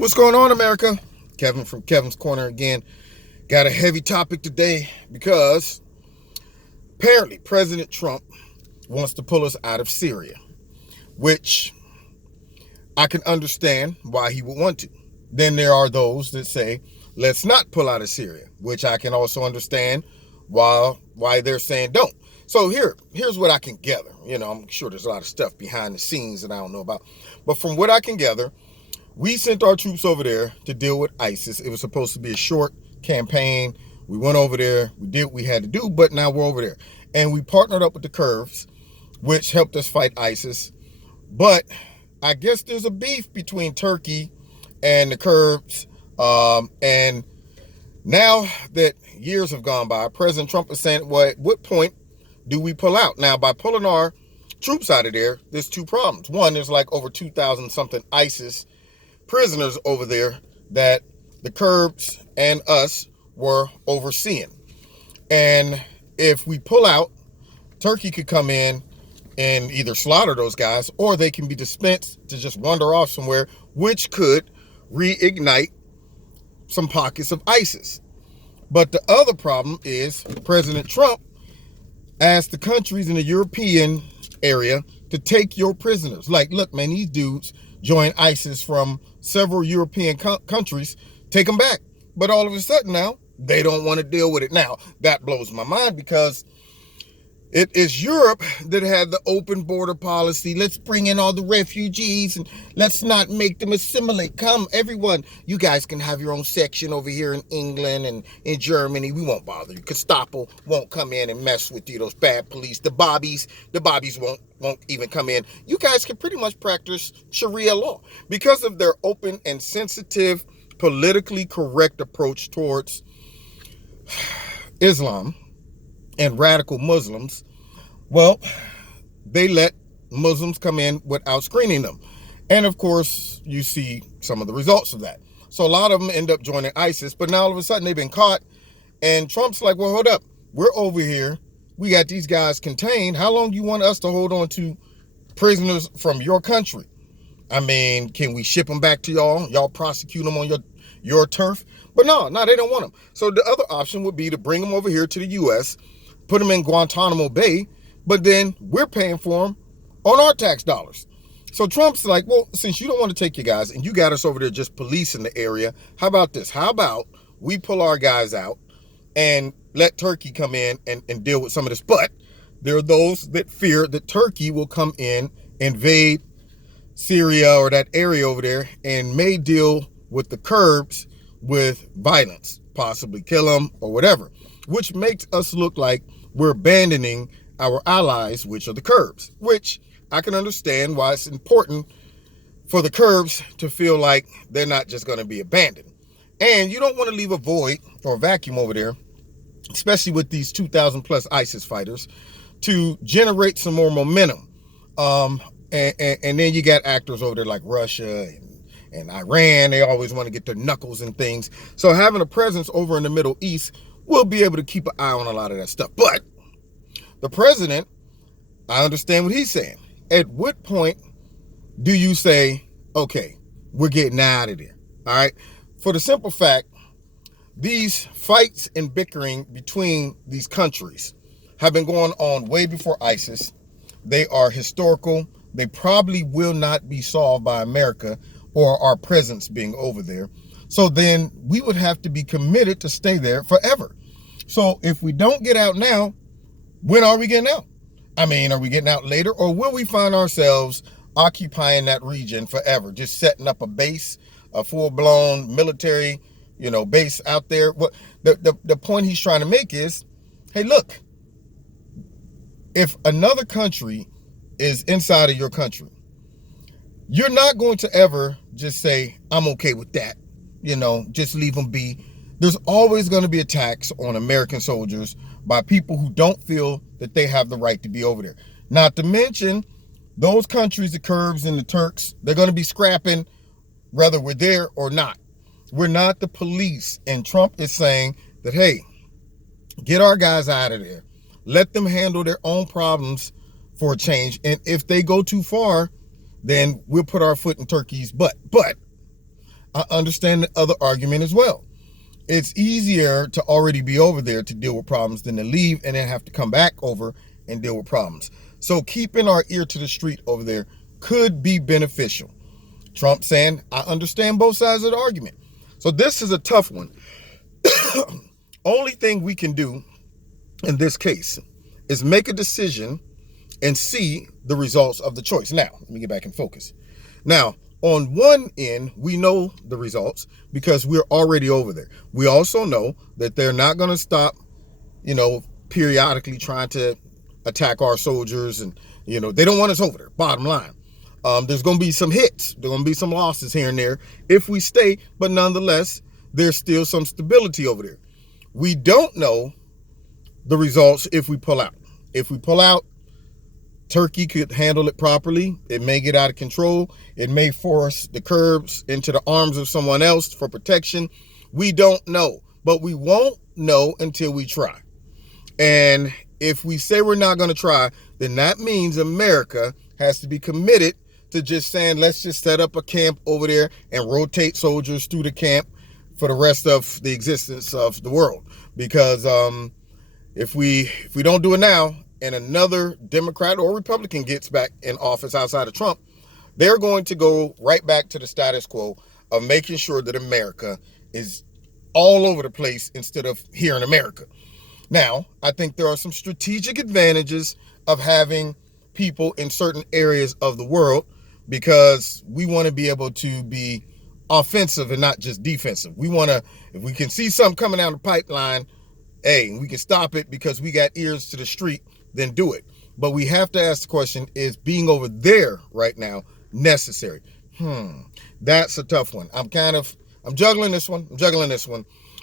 What's going on, America? Kevin from Kevin's Corner again. Got a heavy topic today because apparently President Trump wants to pull us out of Syria, which I can understand why he would want to. Then there are those that say, let's not pull out of Syria, which I can also understand why they're saying don't. So here's what I can gather. I'm sure there's a lot of stuff behind the scenes that I don't know about. But from what I can gather, we sent our troops over there to deal with ISIS. It was supposed to be a short campaign. We went over there. We did what we had to do, but now we're over there. And we partnered up with the Kurds, which helped us fight ISIS. But I guess there's a beef between Turkey and the Kurds. And now that years have gone by, President Trump is saying, well, at what point do we pull out? Now, by pulling our troops out of there, there's two problems. One, there's like over 2,000 something ISIS prisoners over there that the Kurds and us were overseeing. And if we pull out, Turkey could come in and either slaughter those guys, or they can be dispensed to just wander off somewhere, which could reignite some pockets of ISIS. But the other problem is President Trump asked the countries in the European area to take your prisoners. Like, look, man, these dudes joined ISIS from several European countries. Take them back. But all of a sudden now, they don't want to deal with it. Now, that blows my mind because it is Europe that had the open border policy. Let's bring in all the refugees and let's not make them assimilate. Come, everyone. You guys can have your own section over here in England and in Germany. We won't bother you. Gestapo won't come in and mess with you. Those bad police. The bobbies won't even come in. You guys can pretty much practice Sharia law because of their open and sensitive, politically correct approach towards Islam and radical Muslims. Well, they let Muslims come in without screening them. And of course, you see some of the results of that. So a lot of them end up joining ISIS, but now all of a sudden they've been caught. And Trump's like, well, hold up. We're over here. We got these guys contained. How long do you want us to hold on to prisoners from your country? I mean, can we ship them back to y'all? Y'all prosecute them on your turf? But no, they don't want them. So the other option would be to bring them over here to the U.S., put them in Guantanamo Bay, but then we're paying for them on our tax dollars. So Trump's like, well, since you don't want to take your guys and you got us over there just policing the area, how about this? How about we pull our guys out and let Turkey come in and deal with some of this? But there are those that fear that Turkey will come in, invade Syria or that area over there, and may deal with the Kurds with violence, possibly kill them or whatever, which makes us look like we're abandoning our allies, which are the Kurds, which I can understand why it's important for the Kurds to feel like they're not just going to be abandoned. And you don't want to leave a void or a vacuum over there, especially with these 2,000 plus ISIS fighters, to generate some more momentum. And then you got actors over there like Russia and Iran. They always want to get their knuckles in things. So having a presence over in the Middle East, we'll be able to keep an eye on a lot of that stuff. But the president, I understand what he's saying. At what point do you say, okay, we're getting out of there? All right. For the simple fact, these fights and bickering between these countries have been going on way before ISIS. They are historical. They probably will not be solved by America or our presence being over there. So then we would have to be committed to stay there forever. So if we don't get out now, when are we getting out? I mean, are we getting out later, or will we find ourselves occupying that region forever, just setting up a base, a full-blown military, base out there? What the point he's trying to make is, hey, look, if another country is inside of your country, you're not going to ever just say, I'm okay with that, just leave them be. There's always going to be attacks on American soldiers by people who don't feel that they have the right to be over there. Not to mention those countries, the Kurds and the Turks, they're going to be scrapping whether we're there or not. We're not the police. And Trump is saying that, hey, get our guys out of there. Let them handle their own problems for a change. And if they go too far, then we'll put our foot in Turkey's butt. But I understand the other argument as well. It's easier to already be over there to deal with problems than to leave and then have to come back over and deal with problems. So keeping our ear to the street over there could be beneficial. Trump saying, I understand both sides of the argument. So this is a tough one. Only thing we can do in this case is make a decision and see the results of the choice. Now, let me get back in focus. Now, on one end, we know the results because we're already over there. We also know that they're not going to stop, periodically trying to attack our soldiers. And, they don't want us over there, bottom line. There's going to be some hits. There's going to be some losses here and there if we stay. But nonetheless, there's still some stability over there. We don't know the results if we pull out. If we pull out, Turkey could handle it properly. It may get out of control. It may force the Kurds into the arms of someone else for protection. We don't know, but we won't know until we try. And if we say we're not going to try, then that means America has to be committed to just saying, let's just set up a camp over there and rotate soldiers through the camp for the rest of the existence of the world. Because if we don't do it now, and another Democrat or Republican gets back in office outside of Trump, they're going to go right back to the status quo of making sure that America is all over the place instead of here in America. Now, I think there are some strategic advantages of having people in certain areas of the world because we want to be able to be offensive and not just defensive. We want to, if we can see something coming down the pipeline, hey, we can stop it because we got ears to the street, then do it. But we have to ask the question, is being over there right now necessary? That's a tough one. I'm juggling this one.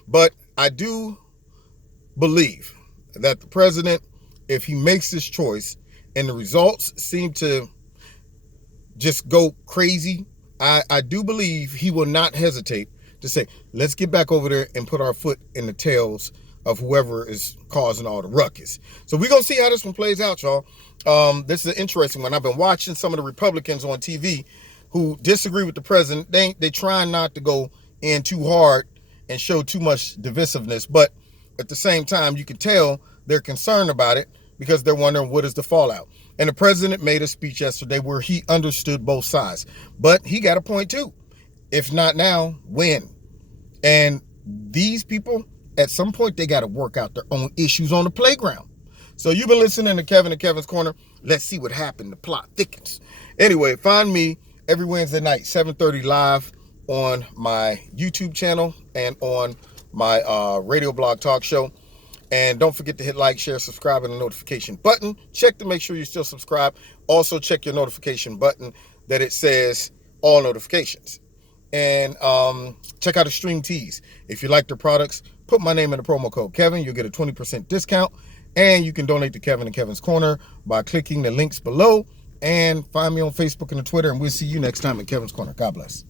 But I do believe that the president, if he makes this choice and the results seem to just go crazy, I do believe he will not hesitate to say, let's get back over there and put our foot in the tails of whoever is causing all the ruckus. So we're going to see how this one plays out, y'all. This is an interesting one. I've been watching some of the Republicans on TV who disagree with the president. They try not to go in too hard and show too much divisiveness. But at the same time, you can tell they're concerned about it because they're wondering what is the fallout. And the president made a speech yesterday where he understood both sides. But he got a point too. If not now, when? And these people, at some point, they got to work out their own issues on the playground. So you've been listening to Kevin and Kevin's Corner. Let's see what happened. The plot thickens. Anyway, find me every Wednesday night, 7:30 live on my YouTube channel and on my radio blog talk show. And don't forget to hit like, share, subscribe, and the notification button. Check to make sure you're still subscribed. Also, check your notification button that it says all notifications. And check out the Stream Tees. If you like their products, put my name in the promo code Kevin. You'll get a 20% discount. And you can donate to Kevin and Kevin's Corner by clicking the links below. And find me on Facebook and Twitter. And we'll see you next time in Kevin's Corner. God bless.